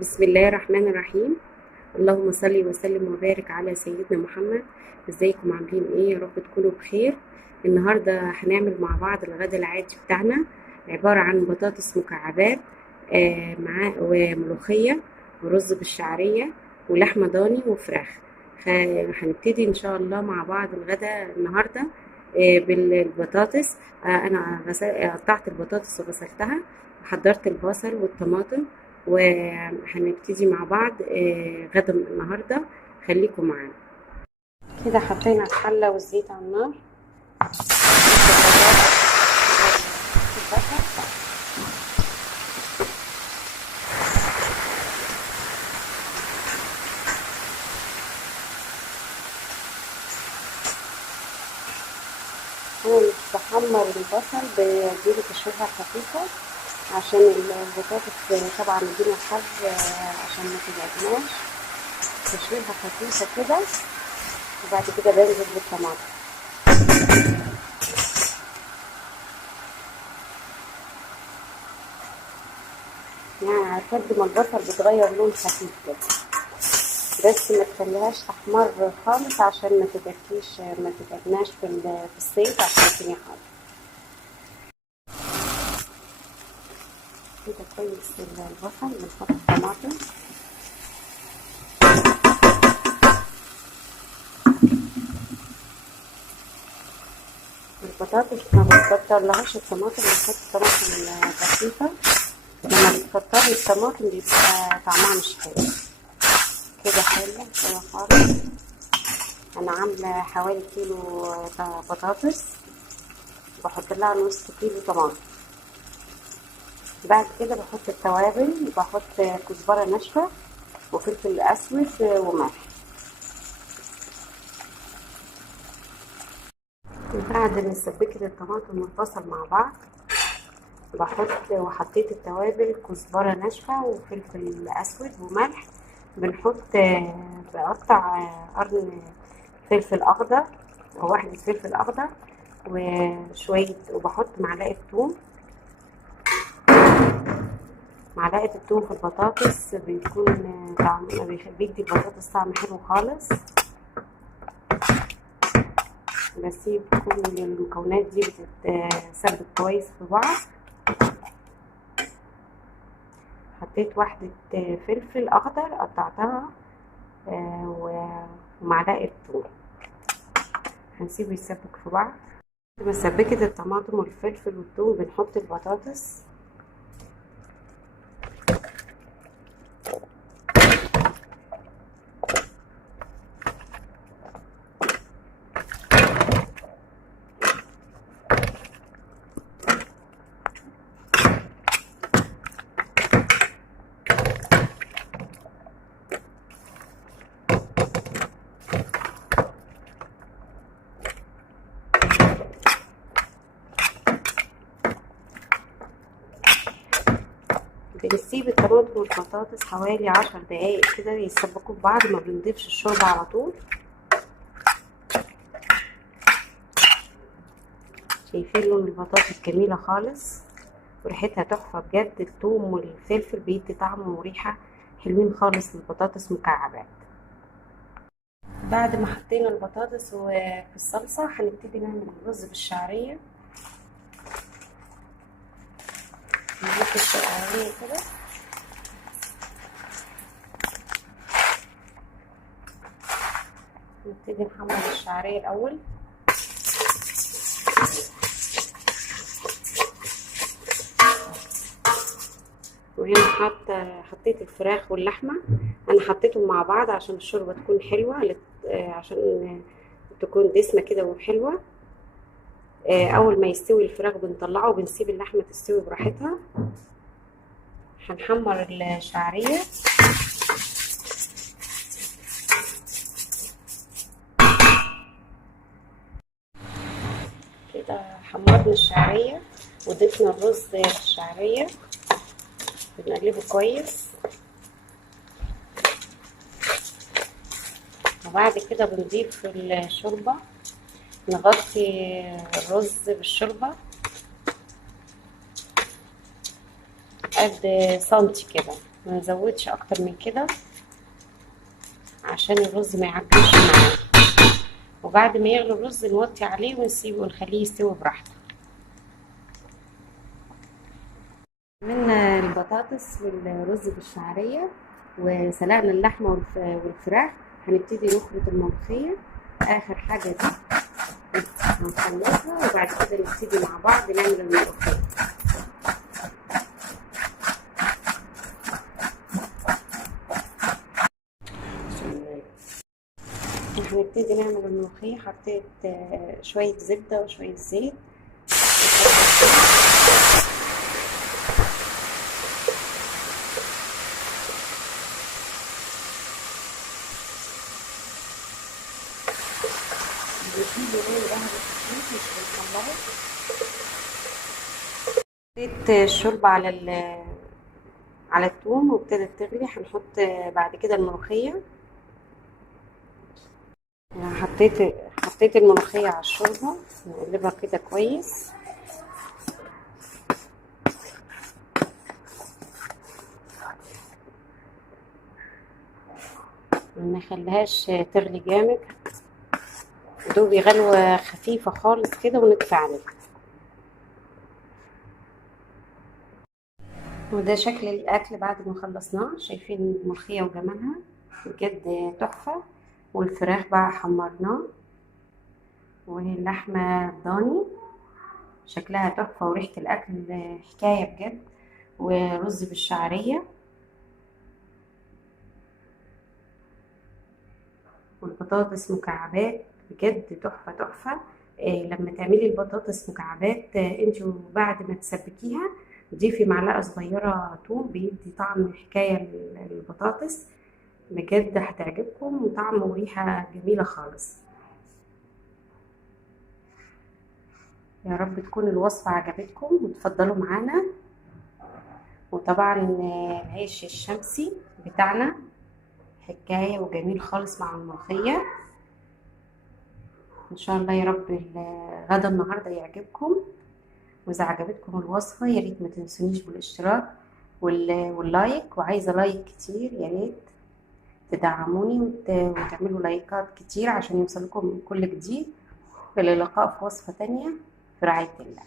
بسم الله الرحمن الرحيم. اللهم صل وسلم وبارك على سيدنا محمد. ازيكم عاملين ايه؟ يا رب تكونوا بخير. النهارده هنعمل مع بعض الغدا العادي بتاعنا، عبارة عن بطاطس مكعبات مع وملوخية ورز بالشعرية ولحمة ضاني وفراخ. هنبتدي ان شاء الله مع بعض الغدا النهارده بالبطاطس. انا قطعت البطاطس وغسلتها وحضرت البصل والطماطم، وهنبتدي مع بعض غدا النهارده. خليكم معانا. كده حطينا الحله والزيت على النار. انا مش بحمر البصل، بديله تشويحه خفيفه عشان البطاطس طبعا ادينا الحر عشان ما تبعدناش. تشويحه خفيفه كده، وبعد كده بنزل بالطماطم. يعني على قد ما البصل بتغير لون خفيف كده، بس ما تخليهاش تحمر خالص عشان ما تتعبناش في الصيف عشان الدنيا حر. كده كويس البصل، بنحط الطماطم البطاطس. ما بتكترلهاش الطماطم، بنحط طماطم بسيطة. لما بتكتري الطماطم بيبقى طعمها مش حلو كده. حلو كده خالص. انا عاملة حوالي كيلو بطاطس، بحط لها نص كيلو طماطم. بعد كده بحط التوابل، بحط كزبرة ناشفة وفلفل اسود وملح. بعد ما سبكت الطماطم والبصل مع بعض، وحطيت التوابل، كزبرة ناشفة وفلفل اسود وملح. بقطع قرن فلفل اخضر او واحدة فلفل اخضر وشوية، وبحط معلقة ثوم. معلقة الثوم في البطاطس بيكون بيدي البطاطس طعم حلو خالص. بسيب كل المكونات دي بتتسبك كويس في بعض. حطيت واحدة فلفل اخضر قطعتها ومعلقة ثوم. هنسيبه يتسبك في بعض. لما سبكت الطماطم والفلفل والثوم بنحط البطاطس. بنسيب الطماطم والبطاطس حوالي 10 دقايق كده يتسبكوا في بعض، ما بنضيفش الشوربة على طول. شايفين لون البطاطس جميلة خالص وريحتها تحفة بجد. الثوم والفلفل بيدي طعم وريحة حلوين خالص للبطاطس مكعبات. بعد ما حطينا البطاطس وفي الصلصة هنبتدي نعمل الرز بالشعرية. نحط الشعرية كده، نبتدي نحمر الشعرية الأول. وهنا حطيت الفراخ واللحمة. أنا حطيتهم مع بعض عشان الشوربة تكون حلوة، عشان تكون دسمة كده وحلوة. أول ما يستوي الفراخ بنطلعه وبنسيب اللحمة تستوي براحتها. هنحمر الشعرية. كده حمرنا الشعرية وضفنا الرز في الشعرية، بنقلبه كويس. وبعد كده بنضيف الشوربة، نغطي الرز بالشوربة قد سنتي كده. ما نزودش اكتر من كده عشان الرز ما يعجنش معانا. وبعد ما يغلي الرز نوطي عليه ونسيبه ونخليه يستوي براحته. عملنا البطاطس والرز بالشعرية وسلقنا اللحمة والفراخ. هنبتدي نخلط الملوخية آخر حاجة دي هنخلصها، وبعد كده نبتدي مع بعض نعمل الملوخية. هنبتدي نعمل الملوخية. حطيت شوية زبدة وشوية زيت. حطيت الشوربة على الثوم وابتدت تغلي. هنحط بعد كده الملوخية. حطيت الملوخية على الشوربة، نقلبها كده كويس. ما نخليهاش تغلي جامد، دوبي غلوة خفيفة خالص كده ونطفي عليها. وده شكل الأكل بعد ما خلصناه. شايفين الملوخية وجمالها بجد تحفة. والفراخ بقى حمرناه، واللحمة ضاني شكلها تحفة، وريحة الأكل حكاية بجد. ورز بالشعرية، والبطاطس مكعبات بجد تحفة تحفة. لما تعملي البطاطس مكعبات انتوا بعد ما تسبكيها ضيفي معلقة صغيرة توم، بيدي طعم حكاية البطاطس بجد هتعجبكم، وطعم وريحة جميلة خالص. يا رب تكون الوصفة عجبتكم وتفضلوا معانا. وطبعا العيش الشمسي بتاعنا حكاية وجميل خالص مع الملوخية. ان شاء الله يا رب غدا النهاردة يعجبكم. واذا عجبتكم الوصفة يا ريت ما تنسونيش بالاشتراك واللايك، وعايزة لايك كتير. يا ريت تدعموني وتعملوا لايكات كتير عشان يوصلكم كل جديد. إلى اللقاء في وصفة تانية، في رعاية الله.